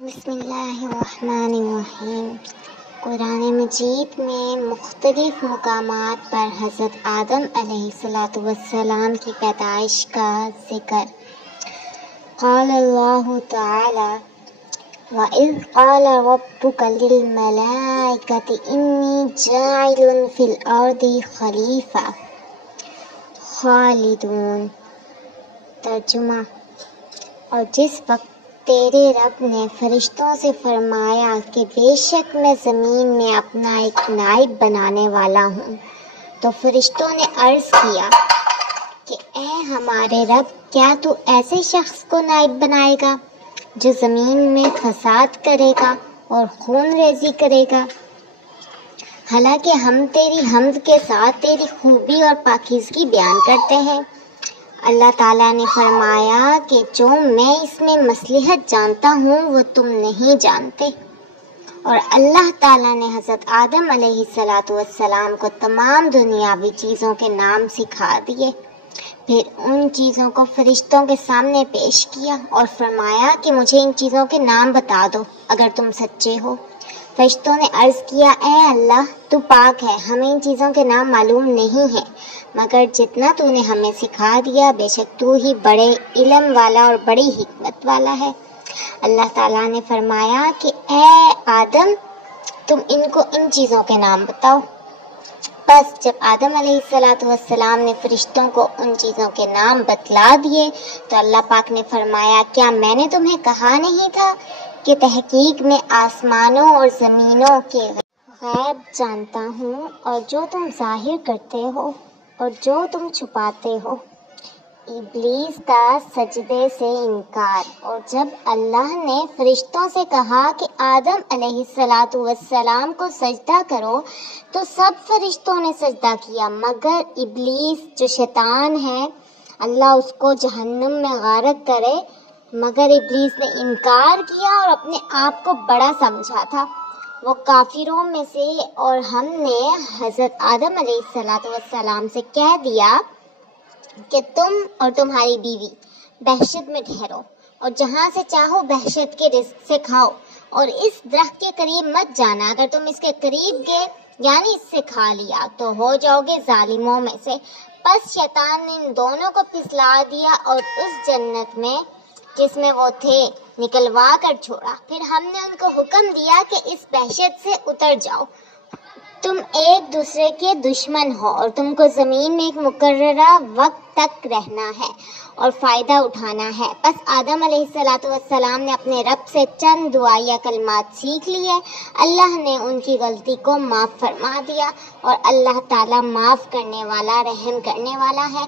بسم اللہ الرحمن الرحیم۔ قرآن مجید میں مختلف مقامات پر حضرت آدم علیہ السلام کی پیدائش کا ذکر۔ قال اللہ تعالی وَإِذْ قَالَ رَبُّكَ لِلْمَلَائِكَةِ إِنِّي جَاعِلٌ فِي الْأَرْضِ خَلِيفَةً خالدون۔ ترجمہ: اور جس وقت تیرے رب نے فرشتوں سے فرمایا کہ بے شک میں زمین میں اپنا ایک نائب بنانے والا ہوں، تو فرشتوں نے عرض کیا کہ اے ہمارے رب، کیا تو ایسے شخص کو نائب بنائے گا جو زمین میں فساد کرے گا اور خون ریزی کرے گا؟ حالانکہ ہم تیری حمد کے ساتھ تیری خوبی اور پاکیزگی بیان کرتے ہیں۔ اللہ تعالیٰ نے فرمایا کہ جو میں اس میں مصلحت جانتا ہوں وہ تم نہیں جانتے۔ اور اللہ تعالیٰ نے حضرت آدم علیہ السلام کو تمام دنیاوی چیزوں کے نام سکھا دیے، پھر ان چیزوں کو فرشتوں کے سامنے پیش کیا اور فرمایا کہ مجھے ان چیزوں کے نام بتا دو اگر تم سچے ہو۔ فرشتوں نے عرض کیا اے اللہ، تو پاک ہے، ہمیں ان چیزوں کے نام معلوم نہیں ہیں مگر جتنا تو نے ہمیں سکھا دیا، بے شک تو ہی بڑے علم والا اور بڑی حکمت والا ہے۔ اللہ تعالیٰ نے فرمایا کہ اے آدم، تم ان کو ان چیزوں کے نام بتاؤ۔ بس جب آدم علیہ السلام نے فرشتوں کو ان چیزوں کے نام بتلا دیے تو اللہ پاک نے فرمایا کیا میں نے تمہیں کہا نہیں تھا کہ تحقیق میں آسمانوں اور زمینوں کے غیب جانتا ہوں، اور جو تم ظاہر کرتے ہو اور جو تم چھپاتے ہو۔ ابلیس کا سجدے سے انکار۔ اور جب اللہ نے فرشتوں سے کہا کہ آدم علیہ السلام کو سجدہ کرو تو سب فرشتوں نے سجدہ کیا مگر ابلیس جو شیطان ہے، اللہ اس کو جہنم میں غارق کرے، مگر ابلیس نے انکار کیا اور اپنے آپ کو بڑا سمجھا تھا، وہ کافروں میں سے۔ اور ہم نے حضرت آدم علیہ السلام سے کہہ دیا کہ تم اور تمہاری بیوی بہشت میں ٹھہرو اور جہاں سے چاہو بہشت کے رزق سے کھاؤ، اور اس درخت کے قریب مت جانا، اگر تم اس کے قریب گئے یعنی اس سے کھا لیا تو ہو جاؤ گے ظالموں میں سے۔ پس شیطان نے ان دونوں کو پھسلا دیا اور اس جنت میں جس میں وہ تھے نکلوا کر چھوڑا، پھر ہم نے ان کو حکم دیا کہ اس بہشت سے اتر جاؤ، تم ایک دوسرے کے دشمن ہو اور تم کو زمین میں ایک مقررہ وقت تک رہنا ہے اور فائدہ اٹھانا ہے۔ پس آدم علیہ السلام نے اپنے رب سے چند دعائیہ کلمات سیکھ لیے، اللہ نے ان کی غلطی کو معاف فرما دیا، اور اللہ تعالیٰ معاف کرنے والا رحم کرنے والا ہے۔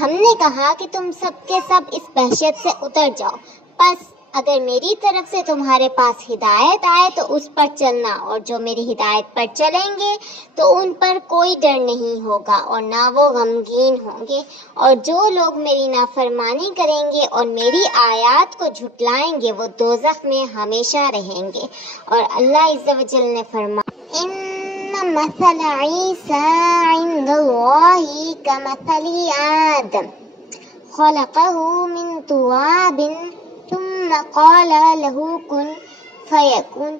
ہم نے کہا کہ تم سب کے سب اس بہشت سے اتر جاؤ، پس اگر میری طرف سے تمہارے پاس ہدایت آئے تو اس پر چلنا، اور جو میری ہدایت پر چلیں گے تو ان پر کوئی ڈر نہیں ہوگا اور نہ وہ غمگین ہوں گے، اور جو لوگ میری نافرمانی کریں گے اور میری آیات کو جھٹلائیں گے وہ دوزخ میں ہمیشہ رہیں گے۔ اور اللہ عز و جل نے فرمایا ان مثل عیسیٰ عند اللہ کمثل آدم خلقہ من تراب ثم قال له کن فیکون۔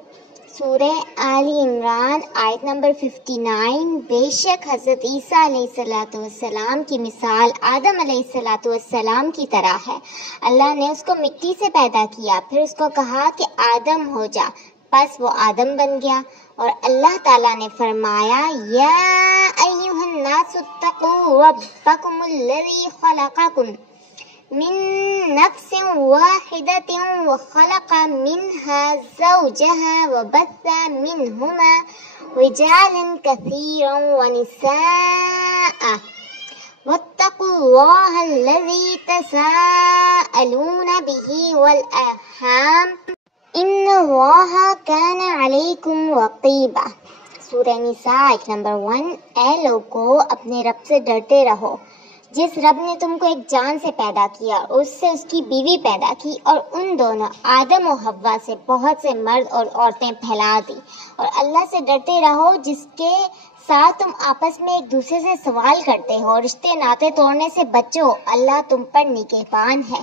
سورہ آل عمران آیت نمبر 59۔ بے شک حضرت عیسیٰ علیہ السلام کی مثال آدم علیہ السلام کی طرح ہے، اللہ نے اس کو مٹی سے پیدا کیا، پھر اس کو کہا کہ آدم ہو جا، پس وہ آدم بن گیا۔ اور اللہ تعالیٰ نے فرمایا یا ایھا الناس اتقوا ربکم الذی خلقکم من نفس واحدة وخلق منها زوجها وبث منهما رجالا كثيرا ونساء واتقوا الله الذي تساءلون به والأرحام ان اللہ كان علیکم رقیبا۔ سورہ نساء آیت نمبر 1۔ اے لوگو، اپنے رب سے ڈرتے رہو جس رب نے تم کو ایک جان سے پیدا کیا اور اس سے اس کی بیوی پیدا کی، اور ان دونوں آدم و حوا سے بہت سے مرد اور عورتیں پھیلا دی، اور اللہ سے ڈرتے رہو جس کے ساتھ تم آپس میں ایک دوسرے سے سوال کرتے ہو، اور رشتے ناطے توڑنے سے بچو، اللہ تم پر نگہبان ہے۔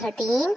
13।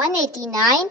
189।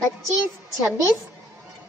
25-26।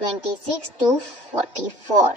26-44।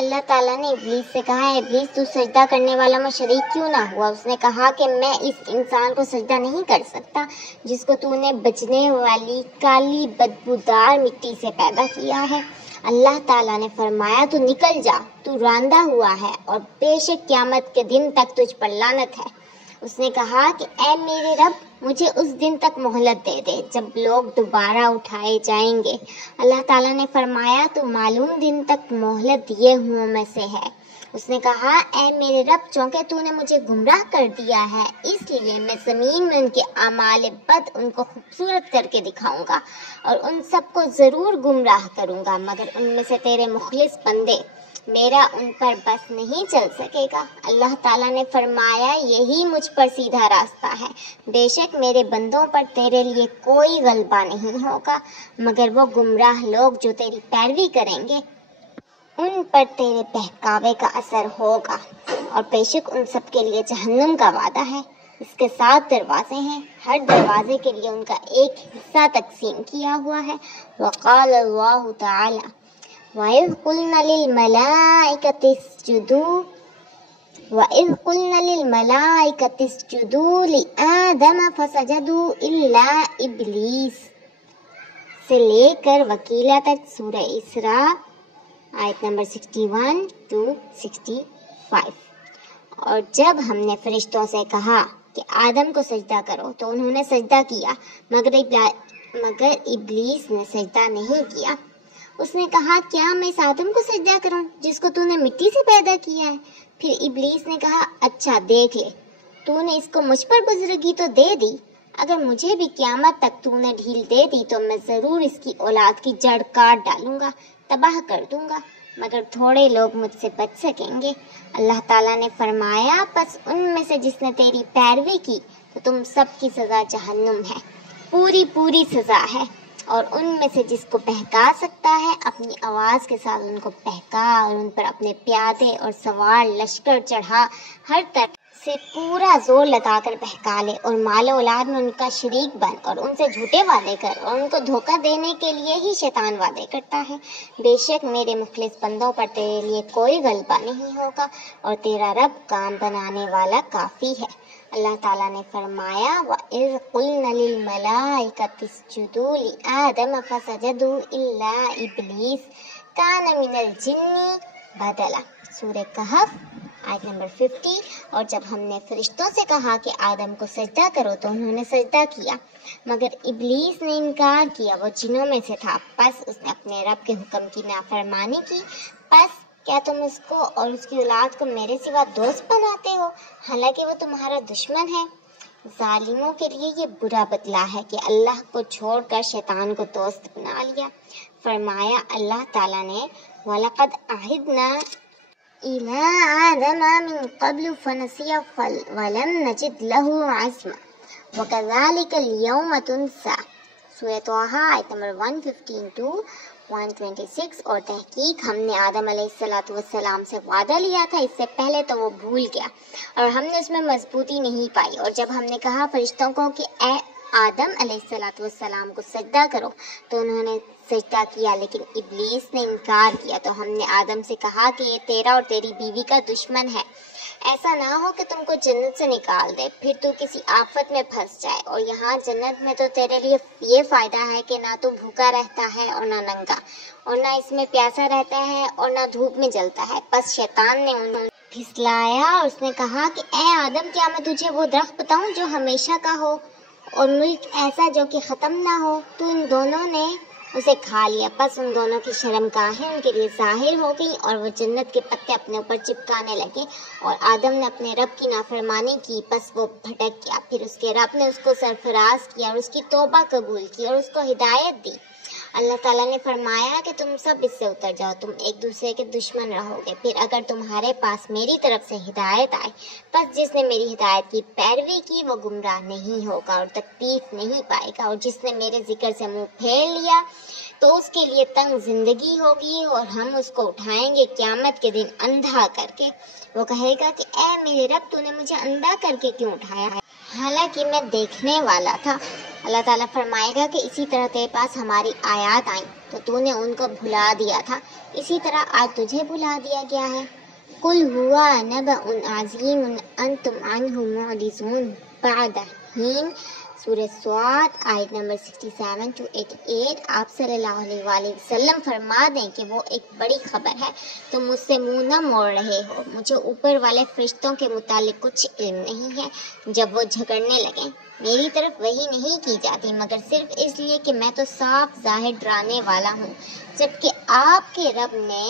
اللہ تعالیٰ نے ابلیس سے کہا، ابلیس تو سجدہ کرنے والوں میں شریک کیوں نہ ہوا؟ اس نے کہا کہ میں اس انسان کو سجدہ نہیں کر سکتا جس کو تو نے بجنے والی کالی بدبودار مٹی سے پیدا کیا ہے۔ اللہ تعالیٰ نے فرمایا تو نکل جا، تو راندہ ہوا ہے اور بے شک قیامت کے دن تک تجھ پر لعنت ہے۔ اس نے کہا کہ اے میرے رب، مجھے اس دن تک مہلت دے دے جب لوگ دوبارہ اٹھائے جائیں گے۔ اللہ تعالیٰ نے فرمایا تو معلوم دن تک مہلت دیے ہوں میں سے ہے۔ اس نے کہا اے میرے رب، چونکہ تو نے مجھے گمراہ کر دیا ہے اس لیے میں زمین میں ان کے اعمال بد ان کو خوبصورت کر کے دکھاؤں گا اور ان سب کو ضرور گمراہ کروں گا، مگر ان میں سے تیرے مخلص بندے میرا ان پر بس نہیں چل سکے گا۔ اللہ تعالیٰ نے فرمایا یہی مجھ پر سیدھا راستہ ہے، بے شک میرے بندوں پر تیرے لیے کوئی غلبہ نہیں ہوگا، مگر وہ گمراہ لوگ جو تیری پیروی کریں گے ان پر تیرے بہکاوے کا اثر ہوگا، اور بے شک ان سب کے لیے جہنم کا وعدہ ہے۔ اس کے 7 دروازے ہیں، ہر دروازے کے لیے ان کا ایک حصہ تقسیم کیا ہوا ہے۔ وقال اللہ تعالی وَإِذْ قُلْنَا لِلْمَلَائِكَةِ اسْجُدُوا لِآدَمَ فَسَجَدُوا إِلَّا إِبْلِيسَ سے لے کر وکیلہ تک سورہ اسراء آیت نمبر 61 to 65۔ اور جب ہم نے فرشتوں سے کہا کہ آدم کو سجدہ کرو تو انہوں نے سجدہ کیا، مگر ابلیس نے سجدہ نہیں کیا۔ اس نے کہا کیا میں اس آدم کو سجدہ کروں جس کو تو نے مٹی سے پیدا کیا ہے؟ پھر ابلیس نے کہا اچھا دیکھ لے، تو نے اس کو مجھ پر بزرگی تو دے دی، اگر مجھے بھی قیامت تک تو نے ڈھیل دے دی تو میں ضرور اس کی اولاد کی جڑ کاٹ ڈالوں گا، تباہ کر دوں گا، مگر تھوڑے لوگ مجھ سے بچ سکیں گے۔ اللہ تعالیٰ نے فرمایا پس ان میں سے جس نے تیری پیروی کی تو تم سب کی سزا جہنم ہے، پوری سزا ہے، اور ان میں سے جس کو بہکا سکتا ہے اپنی آواز کے ساتھ ان کو بہکا اور ان پر اپنے پیادے اور سوار لشکر چڑھا، ہر طرف سے پورا زور لگا کر بہکا لے اور مال و اولاد میں ان کا شریک بن اور ان سے جھوٹے وعدے کر اور ان کو دھوکہ دینے کے لیے ہی شیطان وعدے کرتا ہے۔ بے شک میرے مخلص بندوں پر تیرے لیے کوئی غلبہ نہیں ہوگا اور تیرا رب کام بنانے والا کافی ہے۔ اللہ تعالیٰ نے فرمایا وَإِذْ قُلْنَا لِلْمَلَائِكَةِ اسْجُدُوا لِآدَمَ فَسَجَدُوا إِلَّا إِبْلِيسَ كَانَ مِنَ الْجِنِّ بَدَلَ سورہ کہف آیت نمبر 50۔ اور جب ہم نے فرشتوں سے کہا کہ آدم کو سجدہ کرو تو انہوں نے سجدہ کیا، مگر ابلیس نے انکار کیا، وہ جنوں میں سے تھا، پس اس نے اپنے رب کے حکم کی نافرمانی کی۔ پس کیا تم اس کو اور اس کی اولاد کو میرے سوا دوست بناتے ہو حالانکہ وہ تمہارا دشمن ہے؟ ظالموں کے لیے یہ برا بدلہ ہے کہ اللہ کو چھوڑ کر شیطان کو دوست بنا لیا۔ فرمایا اللہ تعالیٰ نے وَلَقَدْ عَهِدْنَا إِلَىٰ آدَمَ مِن قَبْلُ فَنَسِيَ وَلَمْ نَجِدْ لَهُ عَزْمًا وَكَذَلِكَ الْيَوْمَ تُنسَىٰ سورہ طٰہٰ آیت نمبر 115 to 126۔ اور تحقیق ہم نے آدم علیہ السلام سے وعدہ لیا تھا، اس سے پہلے تو وہ بھول گیا اور ہم نے اس میں مضبوطی نہیں پائی۔ اور جب ہم نے کہا فرشتوں کو کہ اے آدم علیہ السلام کو سجدہ کرو تو انہوں نے سجدہ کیا، لیکن ابلیس نے انکار کیا، تو ہم نے آدم سے کہا کہ یہ تیرا اور تیری بیوی کا دشمن ہے، ایسا نہ ہو کہ تم کو جنت سے نکال دے، پھر تو کسی آفت میں پھنس جائے، اور یہاں جنت میں تو تیرے لیے یہ فائدہ ہے کہ نہ تو بھوکا رہتا ہے اور نہ ننگا، اور نہ اس میں پیاسا رہتا ہے اور نہ دھوپ میں جلتا ہے۔ پس شیطان نے انہیں پھسلایا اور اس نے کہا کہ اے آدم کیا میں تجھے وہ درخت بتاؤں جو ہمیشہ کا ہو اور ملک ایسا جو کہ ختم نہ ہو؟ تو ان دونوں نے اسے کھا لیا، پس ان دونوں کی شرمگاہیں ان کے لیے ظاہر ہو گئیں اور وہ جنت کے پتے اپنے اوپر چپکانے لگے، اور آدم نے اپنے رب کی نافرمانی کی، پس وہ بھٹک گیا۔ پھر اس کے رب نے اس کو سرفراز کیا اور اس کی توبہ قبول کی اور اس کو ہدایت دی۔ اللہ تعالیٰ نے فرمایا کہ تم سب اس سے اتر جاؤ، تم ایک دوسرے کے دشمن رہو گے، پھر اگر تمہارے پاس میری طرف سے ہدایت آئے، پس جس نے میری ہدایت کی پیروی کی وہ گمراہ نہیں ہوگا اور تکلیف نہیں پائے گا، اور جس نے میرے ذکر سے منہ پھیر لیا تو اس کے لیے تنگ زندگی ہوگی، اور ہم اس کو اٹھائیں گے قیامت کے دن اندھا کر کے۔ وہ کہے گا کہ اے میرے رب تو نے مجھے اندھا کر کے کیوں اٹھایا ہے، حالانکہ میں دیکھنے والا تھا۔ اللہ تعالیٰ فرمائے گا کہ اسی طرح تیرے پاس ہماری آیات آئیں تو تو نے ان کو بھلا دیا تھا، اسی طرح آج تجھے بھلا دیا گیا ہے۔ قُلْ هُوَ نَبَأٌ عَظِیمٌ أَنْتُمْ عَنْهُ مُعْرِضُونَ بعد حین، سورہ صاد آیت نمبر 67 to 88۔ آپ صلی اللہ علیہ وآلہ وسلم فرما دیں کہ وہ ایک بڑی خبر ہے، تم مجھ سے منہ نہ موڑ رہے ہو، مجھے اوپر والے فرشتوں کے متعلق کچھ علم نہیں ہے۔ جب وہ جھگڑنے لگیں میری طرف وحی نہیں کی جاتی مگر صرف اس لیے کہ میں تو صاف ظاہر ڈرانے والا ہوں، جبکہ آپ کے رب نے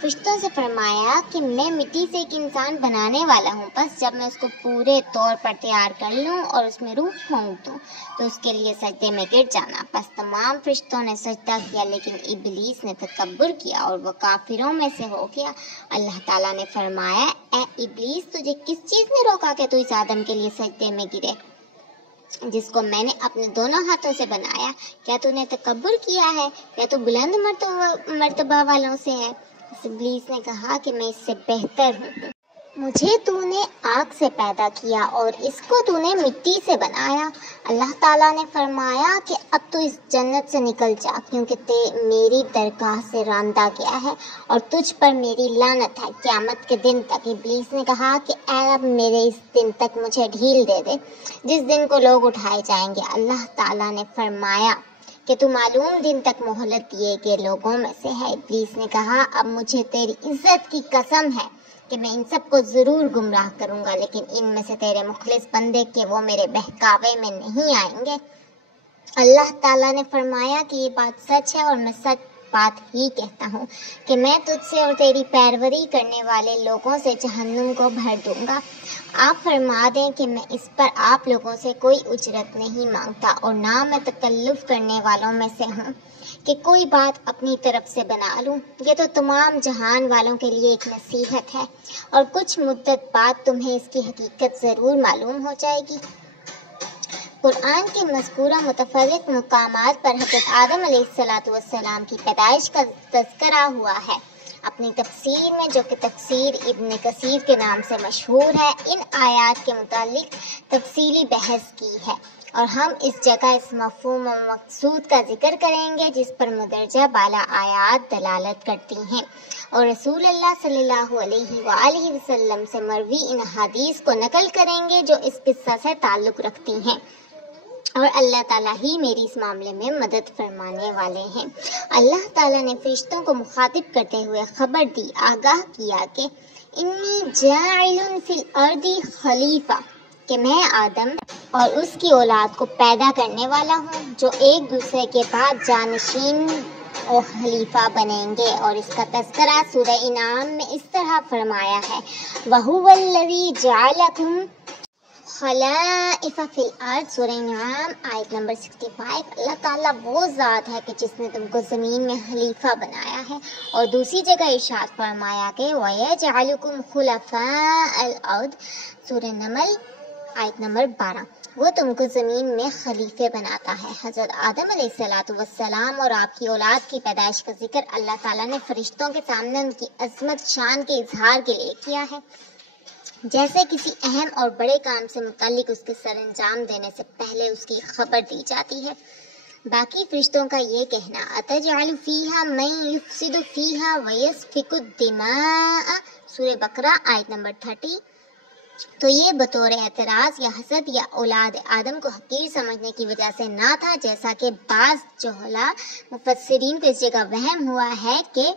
فرشتوں سے فرمایا کہ میں مٹی سے ایک انسان بنانے والا ہوں، بس جب میں اس کو پورے طور پر تیار کر لوں اور اس میں روح پھونک دوں تو اس کے لیے سجدے میں گر جانا۔ بس تمام فرشتوں نے سجدہ کیا لیکن ابلیس نے تکبر کیا اور وہ کافروں میں سے ہو گیا۔ اللہ تعالیٰ نے فرمایا اے ابلیس تجھے کس چیز نے روکا کہ تو اس آدم کے لیے سجدے میں گرے جس کو میں نے اپنے دونوں ہاتھوں سے بنایا؟ کیا تو نے تکبر کیا ہے؟ کیا تو بلند مرتبہ والوں سے ہے؟ ابلیس نے کہا کہ میں اس سے بہتر ہوں، مجھے تو نے آگ سے پیدا کیا اور اس کو تو نے مٹی سے بنایا۔ اللہ تعالیٰ نے فرمایا کہ اب تو اس جنت سے نکل جا کیونکہ میری درگاہ سے راندہ گیا ہے اور تجھ پر میری لعنت ہے قیامت کے دن تک۔ ابلیس نے کہا کہ اے رب میرے اس دن تک مجھے ڈھیل دے دے جس دن کو لوگ اٹھائے جائیں گے۔ اللہ تعالیٰ نے فرمایا کہ تو معلوم دن تک مہلت دیے گئے لوگوں میں سے ہے۔ ابلیس نے کہا اب مجھے تیری عزت کی قسم ہے کہ میں ان سب کو ضرور گمراہ کروں گا لیکن ان میں سے تیرے مخلص بندے کہ وہ میرے بہکاوے میں نہیں آئیں گے۔ اللہ تعالیٰ نے فرمایا کہ یہ بات سچ ہے اور میں سچ بات ہی کہتا ہوں کہ میں تجھ سے اور تیری پیروری کرنے والے لوگوں سے جہنم کو بھر دوں گا۔ آپ فرما دیں کہ میں اس پر آپ لوگوں سے کوئی اجرت نہیں مانگتا اور نہ میں تکلف کرنے والوں میں سے ہوں کہ کوئی بات اپنی طرف سے بنا لوں۔ یہ تو تمام جہان والوں کے لیے ایک نصیحت ہے اور کچھ مدت بعد تمہیں اس کی حقیقت ضرور معلوم ہو جائے گی۔ قرآن کے مذکورہ متفرق مقامات پر حضرت آدم علیہ السلام کی پیدائش کا تذکرہ ہوا ہے۔ اپنی تفسیر میں جو کہ تفسیر ابن کثیر کے نام سے مشہور ہے، ان آیات کے متعلق تفصیلی بحث کی ہے اور ہم اس جگہ اس مفہوم و مقصود کا ذکر کریں گے جس پر مدرجہ بالا آیات دلالت کرتی ہیں اور رسول اللہ صلی اللہ علیہ وآلہ وسلم سے مروی ان حدیث کو نقل کریں گے جو اس قصہ سے تعلق رکھتی ہیں، اور اللہ تعالیٰ ہی میری اس معاملے میں مدد فرمانے والے ہیں۔ اللہ تعالیٰ نے فرشتوں کو مخاطب کرتے ہوئے خبر دی، آگاہ کیا کہ انی جاعل فی الارض خلیفہ، کہ میں آدم اور اس کی اولاد کو پیدا کرنے والا ہوں جو ایک دوسرے کے بعد جانشین اور خلیفہ بنیں گے، اور اس کا تذکرہ سورہ انعام میں اس طرح فرمایا ہے وَهُوَ الَّذِي جَعَلَكُمْ خلائف فی الارض، سورہ انعام آیت نمبر 65۔ اللہ تعالیٰ وہ ذات ہے کہ جس نے تم کو زمین میں خلیفہ بنایا ہے، اور دوسری جگہ ارشاد فرمایا کہ وَيَجْعَلُكُمْ خُلَفَاءَ الْأَرْضِ، سورہ نمل آیت نمبر 12۔ وہ تم کو زمین میں خلیفے بناتا ہے۔ حضرت آدم علیہ السلام اور آپ کی اولاد کی پیدائش کا ذکر اللہ تعالیٰ نے فرشتوں کے سامنے ان کی عظمت شان کے اظہار کے لیے کیا ہے، جیسے کسی اہم اور بڑے کام سے متعلق اس کے سر انجام دینے سے پہلے اس کی خبر دی جاتی ہے۔ باقی فرشتوں کا یہ کہنا أَتَجْعَلُ فِيهَا مَن يُفْسِدُ فِيهَا وَيَسْفِكُ الدِّمَاءَ، سورہ بقرہ آیت نمبر 30۔ تو یہ بطور اعتراض یا حسد یا اولاد آدم کو حقیر سمجھنے کی وجہ سے نہ تھا، جیسا کہ بعض جہلا مفسرین کو اس جگہ وہم ہوا ہے کہ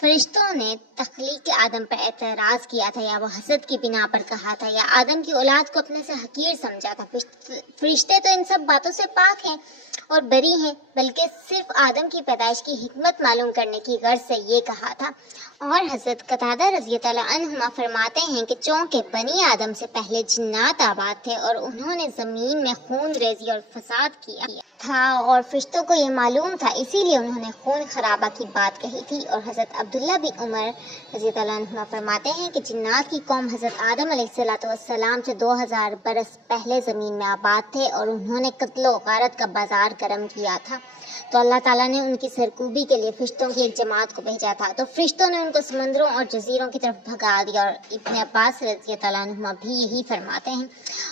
فرشتوں نے تخلیق آدم پر اعتراض کیا تھا یا وہ حسد کی بنا پر کہا تھا یا آدم کی اولاد کو اپنے سے حقیر سمجھا تھا۔ فرشتے تو ان سب باتوں سے پاک ہیں اور بری ہیں، بلکہ صرف آدم کی پیدائش کی حکمت معلوم کرنے کی غرض سے یہ کہا تھا۔ اور حضرت قتادہ رضی اللہ عنہما فرماتے ہیں کہ چونکہ بنی آدم سے پہلے جنات آباد تھے اور انہوں نے زمین میں خون ریزی اور فساد کیا تھا اور فرشتوں کو یہ معلوم تھا، اسی لیے انہوں نے خون خرابہ کی بات کہی تھی۔ اور حضرت عبداللہ بن عمر رضی اللہ عنہ فرماتے ہیں کہ جنات کی قوم حضرت آدم علیہ السلام سے 2000 برس پہلے زمین میں آباد تھے اور انہوں نے قتل و غارت کا بازار گرم کیا تھا، تو اللہ تعالیٰ نے ان کی سرکوبی کے لیے فرشتوں کی ایک جماعت کو بھیجا تھا، تو فرشتوں نے ان کو سمندروں اور جزیروں کی طرف بھگا دیا۔ اور ابن عباس رضی اللہ عنہما بھی یہی فرماتے ہیں،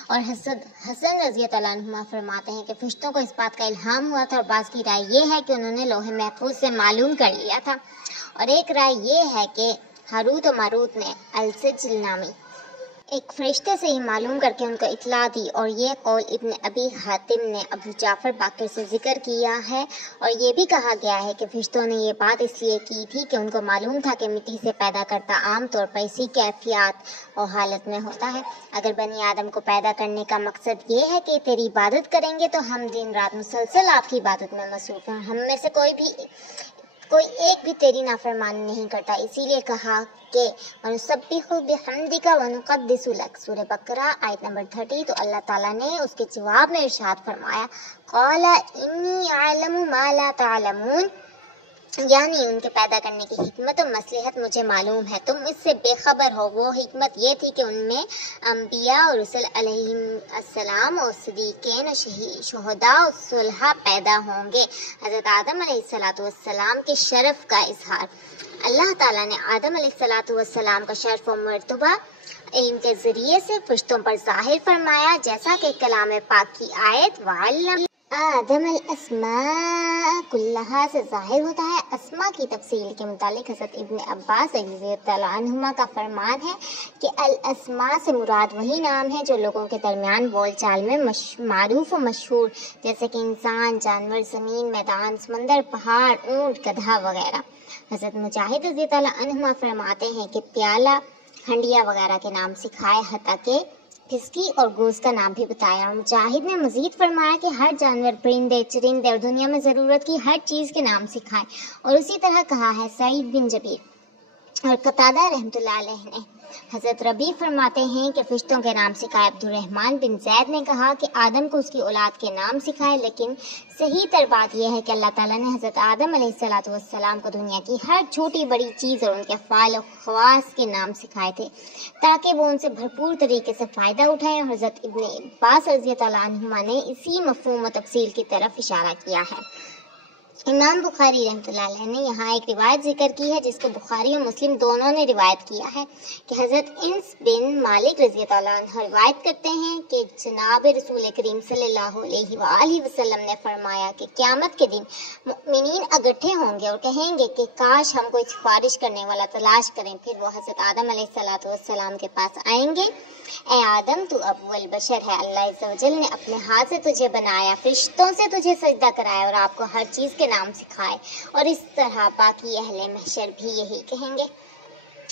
اور حضرت حسن رضی اللہ عنہما فرماتے ہیں کہ فرشتوں کو اس بات کا الہام ہوا تھا، اور بعض کی رائے یہ ہے کہ انہوں نے لوح محفوظ سے معلوم کر لیا تھا، اور ایک رائے یہ ہے کہ ہاروت و ماروت نے السجل نامی ایک فرشتے سے ہی معلوم کر کے ان کو اطلاع دی، اور یہ قول ابن ابی حاتم نے ابو جعفر باقر سے ذکر کیا ہے۔ اور یہ بھی کہا گیا ہے کہ فرشتوں نے یہ بات اس لیے کی تھی کہ ان کو معلوم تھا کہ مٹی سے پیدا کرتا عام طور پر اسی کیفیات اور حالت میں ہوتا ہے۔ اگر بنی آدم کو پیدا کرنے کا مقصد یہ ہے کہ تیری عبادت کریں گے تو ہم دن رات مسلسل آپ کی عبادت میں مصروف ہیں، ہم میں سے کوئی ایک بھی تیری نافرمانی نہیں کرتا، اسی لیے کہا کہ وَنُسَبِّحُ بِحَمْدِكَ وَنُقَدِّسُ لَكَ، سورہ بقرہ آیت نمبر 30۔ تو اللہ تعالیٰ نے اس کے جواب میں ارشاد فرمایا قَالَ إِنِّي أَعْلَمُ مَا لَا تَعْلَمُونَ، یعنی ان کے پیدا کرنے کی حکمت و مصلحت مجھے معلوم ہے، تم اس سے بے خبر ہو۔ وہ حکمت یہ تھی کہ ان میں انبیاء اور رسل علیہم السلام اور صدیقین اور شہداء اور صلحاء پیدا ہوں گے، حضرت آدم علیہ السلام کے شرف کا اظہار۔ اللہ تعالیٰ نے آدم علیہ السلام کا شرف و مرتبہ علم کے ذریعے سے فرشتوں پر ظاہر فرمایا، جیسا کہ کلام پاک کی آیت وَعَلَّمَ آدم الاسماء کلہا سے ظاہر ہوتا ہے۔ اسماء کی تفصیل کے متعلق حضرت ابن عباس رضی اللہ عنہما کا فرمان ہے کہ الاسماء سے مراد وہی نام ہے جو لوگوں کے درمیان بول چال میں معروف و مشہور، جیسے کہ انسان، جانور، زمین، میدان، سمندر، پہاڑ، اونٹ، گدھا وغیرہ۔ حضرت مجاہد رضی اللہ عنہما فرماتے ہیں کہ پیالہ، ہنڈیا وغیرہ کے نام سکھائے، حتیٰ کہ پھسکی اور گوشت کا نام بھی بتایا۔ اور مجاہد نے مزید فرمایا کہ ہر جانور، پرندے، چرندے اور دنیا میں ضرورت کی ہر چیز کے نام سکھائے، اور اسی طرح کہا ہے سعید بن جبیر اور قتادہ رحمۃ اللہ علیہ نے۔ حضرت ربیع فرماتے ہیں کہ فرشتوں کے نام سکھائے۔ عبد الرحمن بن زید نے کہا کہ آدم کو اس کی اولاد کے نام سکھائے، لیکن صحیح تر بات یہ ہے کہ اللہ تعالیٰ نے حضرت آدم علیہ السلام کو دنیا کی ہر چھوٹی بڑی چیز اور ان کے افعال و خواص کے نام سکھائے تھے، تاکہ وہ ان سے بھرپور طریقے سے فائدہ اٹھائیں، اور حضرت ابن عباس رضی اللہ عنہما نے اسی مفہوم و تفصیل کی طرف اشارہ کیا ہے۔ امام بخاری رحمۃ اللہ علیہ نے یہاں ایک روایت ذکر کی ہے جس کو بخاری اور مسلم دونوں نے روایت کیا ہے، کہ حضرت انس بن مالک رضی اللہ عنہ روایت کرتے ہیں کہ جناب رسول کریم صلی اللہ علیہ وآلہ وسلم نے فرمایا کہ قیامت کے دن مؤمنین اکٹھے ہوں گے اور کہیں گے کہ کاش ہم کوئی سفارش کرنے والا تلاش کریں، پھر وہ حضرت آدم علیہ السلام کے پاس آئیں گے، اے آدم تو اول بشر ہے، اللہ عز و جل نے اپنے ہاتھ سے تجھے بنایا، فرشتوں سے تجھے سجدہ کرایا اور آپ کو ہر چیز کے نام سکھائے، اور اس طرح باقی اہل محشر بھی یہی کہیں گے۔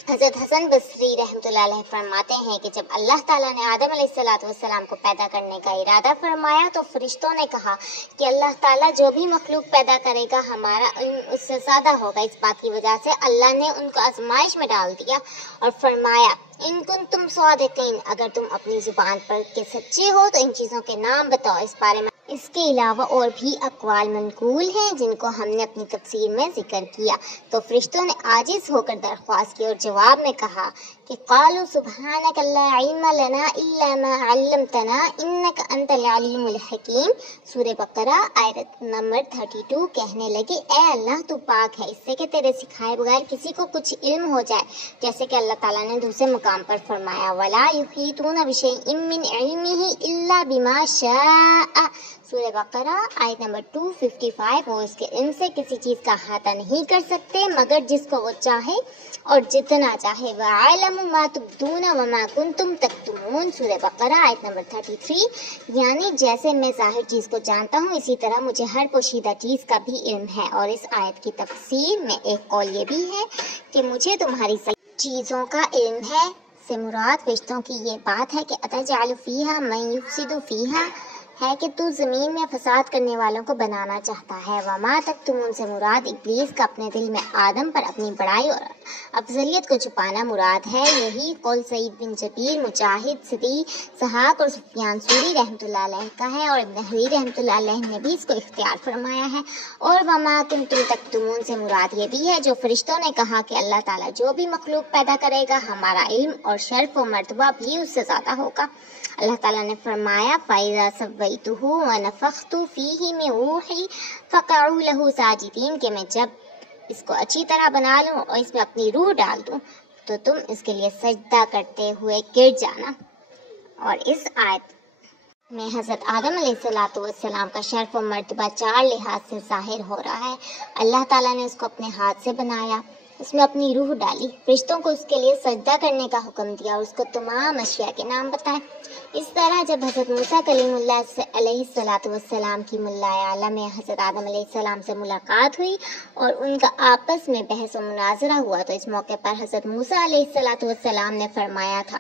حضرت حسن بصری رحمۃ اللہ علیہ فرماتے ہیں کہ جب اللہ تعالیٰ نے آدم علیہ السلام کو پیدا کرنے کا ارادہ فرمایا تو فرشتوں نے کہا کہ اللہ تعالیٰ جو بھی مخلوق پیدا کرے گا ہمارا علم اس سے زیادہ ہوگا، اس بات کی وجہ سے اللہ نے ان کو آزمائش میں ڈال دیا اور فرمایا ان کنتم صادقین، اگر تم اپنی زبان پر کے سچے ہو تو ان چیزوں کے نام بتاؤ۔ اس بارے میں اس کے علاوہ اور بھی اقوال منقول ہیں جن کو ہم نے اپنی تفسیر میں ذکر کیا۔ تو فرشتوں نے عاجز ہو کر درخواست کی اور جواب میں کہا کہ قالوا سبحانک لا علم لنا الا ما علمتنا انک انت العلیم الحکیم، سورہ بقرہ آیت نمبر 32۔ کہنے لگے اے اللہ تو پاک ہے اس سے کہ تیرے سکھائے بغیر کسی کو کچھ علم ہو جائے، جیسے کہ اللہ تعالیٰ نے دوسرے مقام پر فرمایا ولا یحیطون بشیء من علمہ الا بما شاء، سورہ بقرہ آیت نمبر 255۔ وہ اس کے علم سے کسی چیز کا احاطہ نہیں کر سکتے مگر جس کو وہ چاہے اور جتنا چاہے۔ وَعَلَمُ مَا تُبْدُونَ وَمَا كُنْتُمْ تَكْتُمُونَ، سورہ بقرہ آیت نمبر 33۔ یعنی جیسے میں ظاہر چیز کو جانتا ہوں اسی طرح مجھے ہر پوشیدہ چیز کا بھی علم ہے۔ اور اس آیت کی تفسیر میں ایک قول یہ بھی ہے کہ مجھے تمہاری چیزوں کا علم ہے سے مراد فرشتوں کی یہ بات ہے کہ أَتَجْعَلُ فِيهَا مَن يُفْسِدُ فِيهَا ہے کہ تو زمین میں فساد کرنے والوں کو بنانا چاہتا ہے۔ وما تکتمون سے مراد ابلیس کا اپنے دل میں آدم پر اپنی بڑائی اور افضلیت کو چھپانا مراد ہے۔ یہی قول سعید بن جبیر، مجاہد، صدی، سحاق اور سفیان ثوری رحمۃ اللہ علیہ کا ہے، اور ابن حریر رحمۃ اللہ علیہ نے بھی اس کو اختیار فرمایا ہے۔ اور وما کنتم تکتمون سے مراد یہ بھی ہے جو فرشتوں نے کہا کہ اللہ تعالیٰ جو بھی مخلوق پیدا کرے گا ہمارا علم اور شرف و مرتبہ بھی اس سے زیادہ ہوگا۔ اللہ تعالیٰ نے فرمایا فَإِذَا سَوَّيْتُهُ وَنَفَخْتُ فِيهِ مِن رُوحِي فَقَعُوا لَهُ سَاجِدِينَ کہ میں جب اس کو اچھی طرح بنا لوں اور اس میں اپنی روح ڈال دوں تو تم اس کے لیے سجدہ کرتے ہوئے گر جانا۔ اور اس آیت میں حضرت آدم علیہ السلام کا شرف و مرتبہ 4 لحاظ سے ظاہر ہو رہا ہے۔ اللہ تعالیٰ نے اس کو اپنے ہاتھ سے بنایا، اس میں اپنی روح ڈالی، فرشتوں کو اس کے لیے سجدہ کرنے کا حکم دیا اور اس کو تمام اشیاء کے نام بتائے۔ اس طرح جب حضرت موسیٰ کلیم اللہ علیہ السلام کی ملا اعلیٰ میں حضرت آدم علیہ السلام سے ملاقات ہوئی اور ان کا آپس میں بحث و مناظرہ ہوا تو اس موقع پر حضرت موسیٰ علیہ السلام نے فرمایا تھا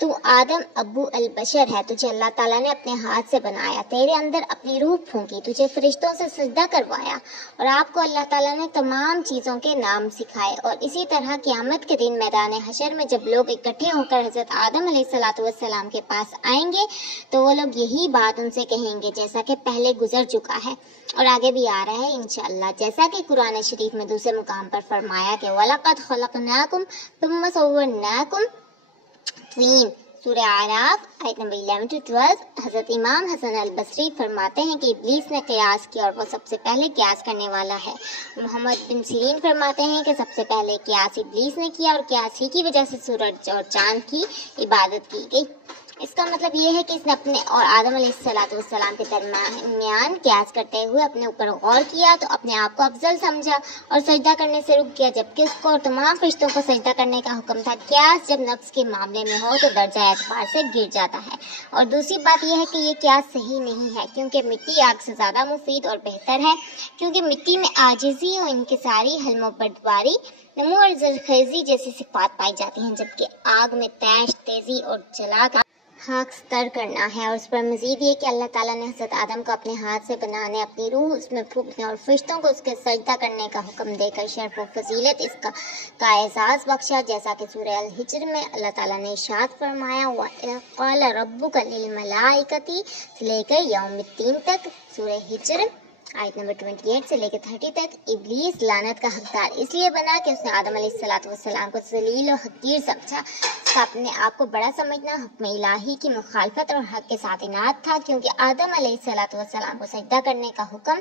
تو آدم ابو البشر ہے، تجھے اللہ تعالیٰ نے اپنے ہاتھ سے بنایا، تیرے اندر اپنی روح پھونکی، تجھے فرشتوں سے سجدہ کروایا اور آپ کو اللہ تعالیٰ نے تمام چیزوں کے نام سکھائے۔ اور اسی طرح قیامت کے دن میدان حشر میں جب لوگ اکٹھے ہو کر حضرت آدم علیہ السلام کے پاس آئیں گے تو وہ لوگ یہی بات ان سے کہیں گے جیسا کہ پہلے گزر چکا ہے اور آگے بھی آ رہا ہے انشاءاللہ، جیسا کہ قرآن شریف میں دوسرے مقام پر فرمایا کہ وَلَقَدْ خَلَقْنَاكُمْ ثُمَّ صَوَّرْنَاكُمْ سورہ اعراف آیت نمبر 11-12۔ حضرت امام حسن البصری فرماتے ہیں کہ ابلیس نے قیاس کیا اور وہ سب سے پہلے قیاس کرنے والا ہے۔ محمد بن سیرین فرماتے ہیں کہ سب سے پہلے قیاس ابلیس نے کیا اور قیاس ہی کی وجہ سے سورج اور چاند کی عبادت کی گئی۔ اس کا مطلب یہ ہے کہ اس نے اپنے اور آدم علیہ السلام کے درمیان قیاس کرتے ہوئے اپنے اوپر غور کیا تو اپنے آپ کو افضل سمجھا اور سجدہ کرنے سے رک گیا، جبکہ اس کو اور تمام فرشتوں کو سجدہ کرنے کا حکم تھا۔ قیاس جب نفس کے معاملے میں ہو تو درجہ اعتبار سے گر جاتا ہے۔ اور دوسری بات یہ ہے کہ یہ قیاس صحیح نہیں ہے کیونکہ مٹی آگ سے زیادہ مفید اور بہتر ہے، کیونکہ مٹی میں عاجزی اور انکساری، حلم و بردباری، نمو اور زرخیزی جیسی صفات پائی جاتی ہیں، جبکہ آگ میں تیش، تیزی اور جلا کا خاک ستر کرنا ہے۔ اور اس پر مزید یہ کہ اللہ تعالیٰ نے حضرت آدم کو اپنے ہاتھ سے بنانے، اپنی روح اس میں پھونکنے اور فرشتوں کو اس کے سجدہ کرنے کا حکم دے کر شرف و فضیلت اس کا اعزاز بخشا، جیسا کہ سورہ الحجر میں اللہ تعالیٰ نے ارشاد فرمایا وَإِذْ قَالَ رَبُّكَ لِلْمَلَائِكَةِ سے لے کر یوم الدین تک، سورہ ہجر آیت نمبر 28 سے لے کے 30 تک۔ ابلیس لعنت کا حقدار اس لیے بنا کہ اس نے آدم علیہ السلام کو ذلیل و حقیر سمجھا۔ اس کا اپنے آپ کو بڑا سمجھنا حکم الہی کی مخالفت اور حق کے ساتھ اناد تھا، کیونکہ آدم علیہ السلام کو سجدہ کرنے کا حکم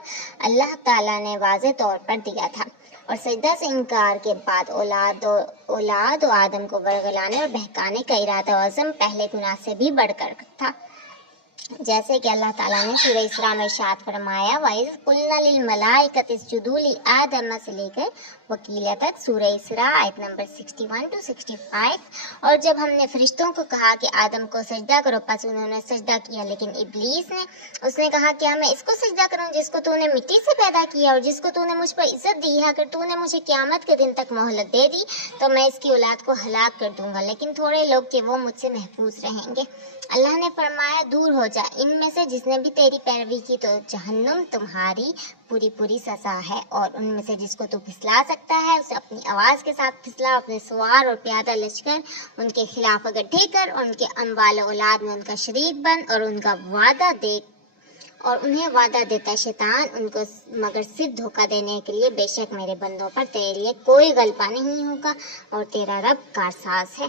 اللہ تعالیٰ نے واضح طور پر دیا تھا، اور سجدہ سے انکار کے بعد اولاد و آدم کو ورگلانے اور بہکانے کا ارادہ و عزم پہلے گناہ سے بھی بڑھ کر تھا، جیسے کہ اللہ تعالیٰ نے سورہ اسراء میں ارشاد فرمایا وَإِذْ قُلْنَا لِلْمَلَائِكَةِ اسْجُدُوا لِآدَمَ سے لے کر وکیلہ تک، سورہ اسراء آیت نمبر 61-65۔ اور جب ہم نے فرشتوں کو کہا کہ آدم کو سجدہ کرو، پس انہوں نے سجدہ کیا، لیکن ابلیس اس نے کہا کیا میں اس کو سجدہ کروں جس کو تو نے مٹی سے پیدا کیا اور جس کو تو نے مجھ پر عزت دی ہے؟ اگر تو نے مجھے قیامت کے دن تک مہلت دے دی تو میں اس کی اولاد کو ہلاک کر دوں گا، لیکن تھوڑے لوگ کہ وہ مجھ سے محفوظ رہیں گے۔ اللہ نے فرمایا دور ہو جا ان میں سے جس نے بھی تیری پیروی کی تو جہنم تمہاری پوری سزا ہے، اور ان میں سے جس کو تو پھسلا سکتا ہے اسے اپنی آواز کے ساتھ پھسلا، اپنے سوار اور پیادہ لشکر ان کے خلاف اکٹھے کر، اور ان کے اموال و اولاد میں ان کا شریک بن، اور ان کا وعدہ دے اور انہیں وعدہ دیتا شیطان ان کو مگر صرف دھوکہ دینے کے لیے، بے شک میرے بندوں پر تیرے لیے کوئی غلبہ نہیں ہوگا اور تیرا رب کارساز ہے۔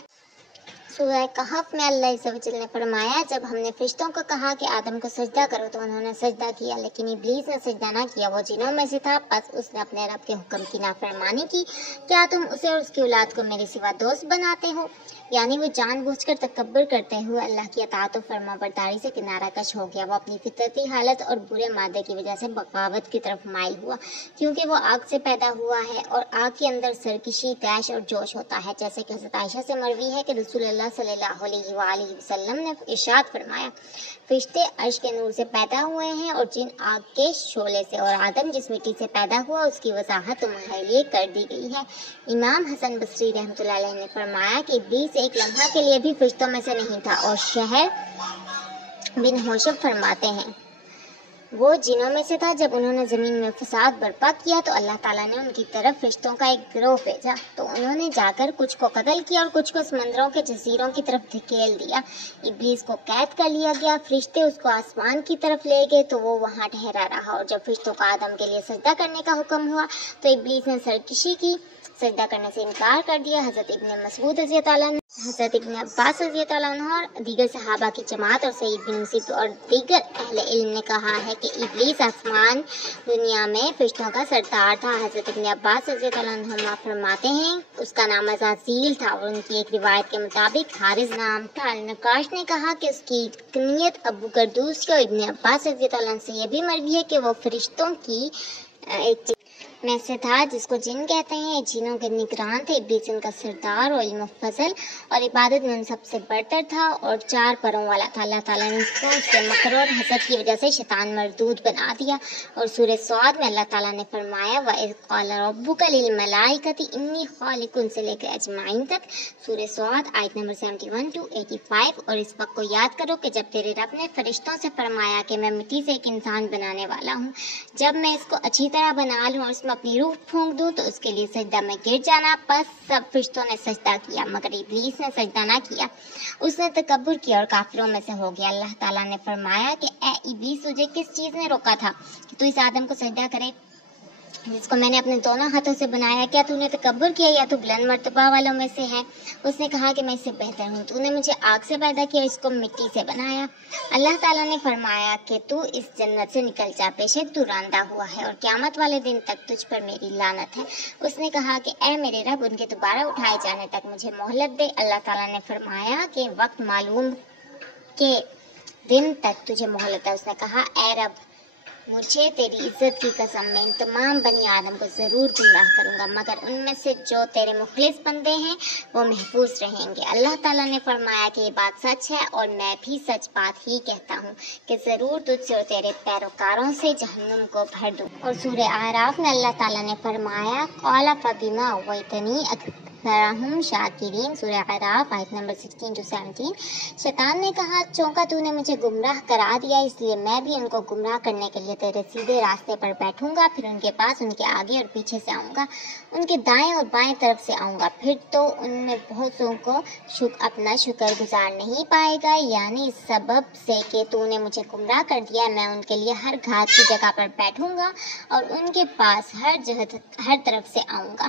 سورہ کہف میں اللہ عز و جل نے فرمایا جب ہم نے فرشتوں کو کہا کہ آدم کو سجدہ کرو تو انہوں نے سجدہ کیا، لیکن ابلیس نے سجدہ نہ کیا، وہ جنوں میں سے تھا، پس اس نے اپنے رب کے حکم کی نافرمانی کی۔ کیا تم اسے اور اس کی اولاد کو میرے سوا دوست بناتے ہو؟ یعنی وہ جان بوجھ کر تکبر کرتے ہوئے اللہ کی اطاعت و فرما برداری سے کنارہ کش ہو گیا۔ وہ اپنی فطرتی حالت اور برے مادے کی وجہ سے بغاوت کی طرف مائل ہوا، کیونکہ وہ آگ سے پیدا ہوا ہے اور آگ کے اندر سرکشی، طیش اور جوش ہوتا ہے، جیسے کہ حضرت عائشہ سے مروی ہے کہ رسول اللہ صلی اللہ علیہ وآلہ وسلم نے ارشاد فرمایا فرشتے عرش کے نور سے پیدا ہوئے ہیں اور جن آگ کے شعلے سے، اور آدم جس مٹی سے پیدا ہوا اس کی وضاحت تمہارے لیے کر دی گئی ہے۔ امام حسن بصری رحمۃ اللہ علیہ نے فرمایا کہ ابلیس ایک لمحہ کے لیے بھی فرشتوں میں سے نہیں تھا، اور بن ہوشب فرماتے ہیں وہ جنوں میں سے تھا، جب انہوں نے زمین میں فساد برپا کیا تو اللہ تعالیٰ نے ان کی طرف فرشتوں کا ایک گروہ بھیجا، تو انہوں نے جا کر کچھ کو قتل کیا اور کچھ کو سمندروں کے جزیروں کی طرف دھکیل دیا۔ ابلیس کو قید کر لیا گیا، فرشتے اس کو آسمان کی طرف لے گئے تو وہ وہاں ٹھہرا رہا، اور جب فرشتوں کو آدم کے لیے سجدہ کرنے کا حکم ہوا تو ابلیس نے سرکشی کی، سجدہ کرنے سے انکار کر دیا۔ حضرت ابن مسعود رضی اللہ عنہ، حضرت ابن عباس رضی اللہ عنہ اور دیگر صحابہ کی جماعت اور سعید بن مسیب اور دیگر اہل علم نے کہا ہے کہ ابلیس آسمان دنیا میں فرشتوں کا سردار تھا۔ حضرت ابن عباس رضی اللہ عنہ فرماتے ہیں اس کا نام عزازیل تھا، اور ان کی ایک روایت کے مطابق حارث نام تھا۔ نقاش نے کہا کہ اس کی کنیت ابو قردوس کی، اور ابن عباس رضی اللہ عنہ سے یہ بھی مروی ہے کہ وہ فرشتوں کی ایک میں سے تھا جس کو جن کہتے ہیں، جنوں کے نگران تھے۔ ابلیس ان کا سردار اور علم و فضل اور عبادت میں ان سب سے برتر تھا اور 4 پروں والا تھا۔ اللہ تعالیٰ نے اس کو اس کے مکر اور حسد کی وجہ سے شیطان مردود بنا دیا، اور سورہ صاد میں اللہ تعالیٰ نے فرمایا وَإِذْ قَالَ رَبُّكَ لِلْمَلَائِكَةِ إِنِّي خَالِقٌ سے لے کے اجمعین تک، سورہ صاد آیت نمبر 71 to 85۔ اور اس وقت کو یاد کرو کہ جب تیرے رب نے فرشتوں سے فرمایا کہ میں مٹی سے ایک انسان بنانے والا ہوں، جب میں اس کو اچھی طرح بنا لوں اور اس میں اپنی روح پھونک دوں تو اس کے لیے سجدہ میں گر جانا۔ پس سب فرشتوں نے سجدہ کیا مگر ابلیس نے سجدہ نہ کیا، اس نے تکبر کیا اور کافروں میں سے ہو گیا۔ اللہ تعالیٰ نے فرمایا کہ اے ابلیس، تجھے کس چیز نے روکا تھا کہ تو اس آدم کو سجدہ کرے جس کو میں نے اپنے دونوں ہاتھوں سے بنایا؟ کیا تو نے تکبر کیا یا تو بلند مرتبہ والوں میں سے ہے؟ اس نے کہا کہ میں اس سے بہتر ہوں، تو نے مجھے آگ سے پیدا کیا، اس کو مٹی سے بنایا۔ اللہ تعالیٰ نے فرمایا کہ تو اس جنت سے نکل جا، بے شک تو راندہ ہوا ہے اور قیامت والے دن تک تجھ پر میری لعنت ہے۔ اس نے کہا کہ اے میرے رب، ان کے دوبارہ اٹھائے جانے تک مجھے مہلت دے۔ اللہ تعالیٰ نے فرمایا کہ وقت معلوم کے دن تک تجھے مہلت ہے۔ اس نے کہا اے رب، مجھے تیری عزت کی قسم میں ان تمام بنی آدم کو ضرور گمراہ کروں گا، مگر ان میں سے جو تیرے مخلص بندے ہیں وہ محفوظ رہیں گے۔ اللہ تعالیٰ نے فرمایا کہ یہ بات سچ ہے اور میں بھی سچ بات ہی کہتا ہوں کہ ضرور تجھ سے اور تیرے پیروکاروں سے جہنم کو بھر دوں۔ اور سورہ اعراف میں اللہ تعالیٰ نے فرمایا قال فبما اغویتنی اکثرہم شاکرین، سورہ اعراف آیت نمبر 16 to 17۔ شیطان نے کہا چونکہ تو نے مجھے گمراہ کرا دیا، اس لیے میں بھی ان کو گمراہ کرنے کے لیے تیرے سیدھے راستے پر بیٹھوں گا، پھر ان کے پاس، ان کے آگے اور پیچھے سے آؤں گا، ان کے دائیں اور بائیں طرف سے آؤں گا، پھر تو ان میں بہت سو کو اپنا شکر گزار نہیں پائے گا، یعنی اس سبب سے کہ تو نے مجھے گمراہ کر دیا میں ان کے لیے ہر گھات کی جگہ پر بیٹھوں گا اور ان کے پاس ہر طرف سے آؤں گا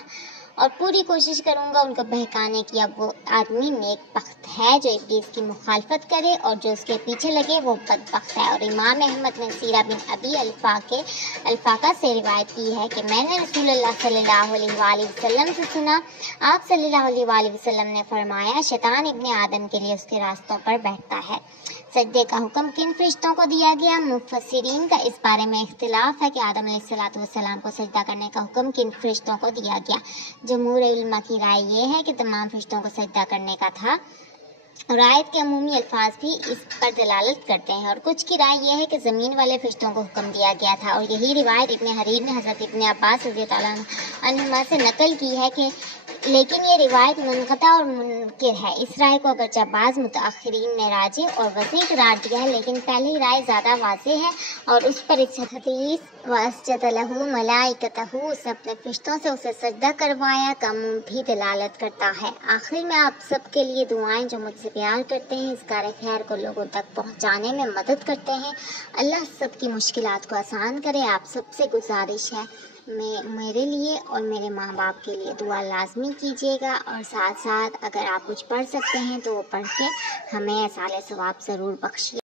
اور پوری کوشش کروں گا ان کو بہکانے کی۔ اب وہ آدمی نیک بخت ہے جو ابلیس کی مخالفت کرے اور جو اس کے پیچھے لگے وہ بدبخت ہے۔ اور امام احمد نے سیرہ بن ابی الفاقہ سے روایت کی ہے کہ میں نے رسول اللہ صلی اللہ علیہ وآلہ وسلم سے سنا، آپ صلی اللہ علیہ وآلہ وسلم نے فرمایا شیطان ابن آدم کے لیے اس کے راستوں پر بیٹھتا ہے۔ سجدے کا حکم کن فرشتوں کو دیا گیا؟ مفسرین کا اس بارے میں اختلاف ہے کہ آدم علیہ السلام کو سجدہ کرنے کا حکم کن فرشتوں کو دیا گیا۔ جمہور علماء کی رائے یہ ہے کہ تمام فرشتوں کو سجدہ کرنے کا تھا، اور آیت کے عمومی الفاظ بھی اس پر دلالت کرتے ہیں، اور کچھ کی رائے یہ ہے کہ زمین والے فرشتوں کو حکم دیا گیا تھا، اور یہی روایت ابن حریر نے حضرت ابن عباس رضی اللہ عنہما سے نقل کی ہے کہ لیکن یہ روایت منقطع اور منکر ہے۔ اس رائے کو اگرچہ بعض متاخرین نے راجح اور وسیع قرار دیا ہے، لیکن پہلی رائے زیادہ واضح ہے اور اس پر اس حدیث وَأَسْجَدَ لَهُ مَلَائِكَتُهُ اس اپنے فرشتوں سے اسے سجدہ کروایا کا بھی دلالت کرتا ہے۔ آخر میں آپ سب کے لیے دعائیں جو مجھ سے پیار کرتے ہیں، اس کار خیر کو لوگوں تک پہنچانے میں مدد کرتے ہیں، اللہ سب کی مشکلات کو آسان کرے۔ آپ سب سے گزارش ہے میرے لیے اور میرے ماں باپ کے لیے دعا لازمی کیجیے گا، اور ساتھ ساتھ اگر آپ کچھ پڑھ سکتے ہیں تو وہ پڑھ کے ہمیں اصالِ ثواب ضرور بخشیے۔